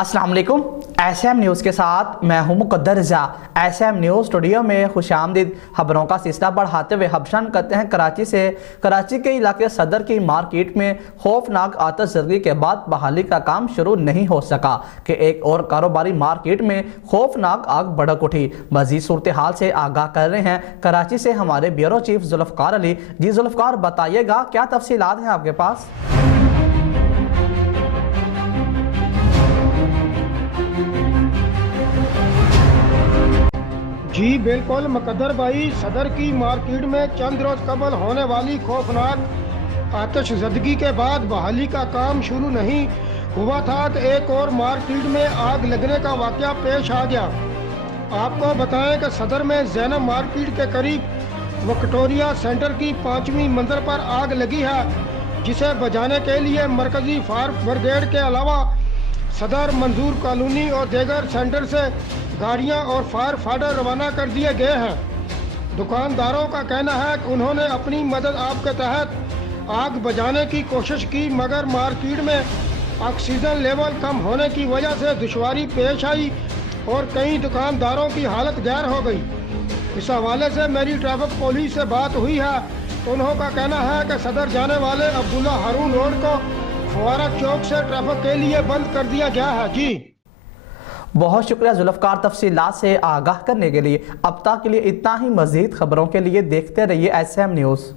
अस्सलाम वालेकुम। SM news के साथ मैं हूं मुक़द्दर रज़ा। एसएम न्यूज़ स्टूडियो में खुशामदीद। खबरों का सिलसिला बढ़ाते हुए हबशान करते हैं कराची से। कराची के इलाके सदर की मार्केट में खौफनाक आतिशबाजी के बाद बहाली का काम शुरू नहीं हो सका कि एक और कारोबारी मार्केट में खौफनाक आग भड़क उठी। मज़ीद सूरत हाल से आगाह कर रहे हैं कराची से हमारे ब्यूरो चीफ जुल्फ़कार अली। जी जुल्फ़कार, बताइएगा क्या तफसीलात हैं आपके पास? जी बिल्कुल मुक़द्दर भाई, सदर की मार्केट में चंद रोज कबल होने वाली खौफनाक आतिशज़दगी के बाद बहाली का काम शुरू नहीं हुआ था कि एक और मार्केट में आग लगने का वाक़या पेश आ गया। आपको बताएं कि सदर में ज़ैनब मार्केट के करीब विक्टोरिया सेंटर की 5वीं मंजिल पर आग लगी है, जिसे बुझाने के लिए मरकजी फायर ब्रिगेड के अलावा सदर, मंजूर कॉलोनी और दीगर सेंटर से गाड़ियां और फायर फाइटर रवाना कर दिए गए हैं। दुकानदारों का कहना है कि उन्होंने अपनी मदद आप के तहत आग बुझाने की कोशिश की, मगर मार्केट में ऑक्सीजन लेवल कम होने की वजह से दुश्वारी पेश आई और कई दुकानदारों की हालत गैर हो गई। इस हवाले से मेरी ट्रैफिक पुलिस से बात हुई है तो उन्होंने कहना है कि सदर जाने वाले अब्दुल्ला हारून रोड को फुवारा चौक से ट्रैफिक के लिए बंद कर दिया गया है। जी बहुत शुक्रिया जुल्फ़कार तफसीलात से आगाह करने के लिए। अब तक के लिए इतना ही। मज़ीद खबरों के लिए देखते रहिए एसएम न्यूज़।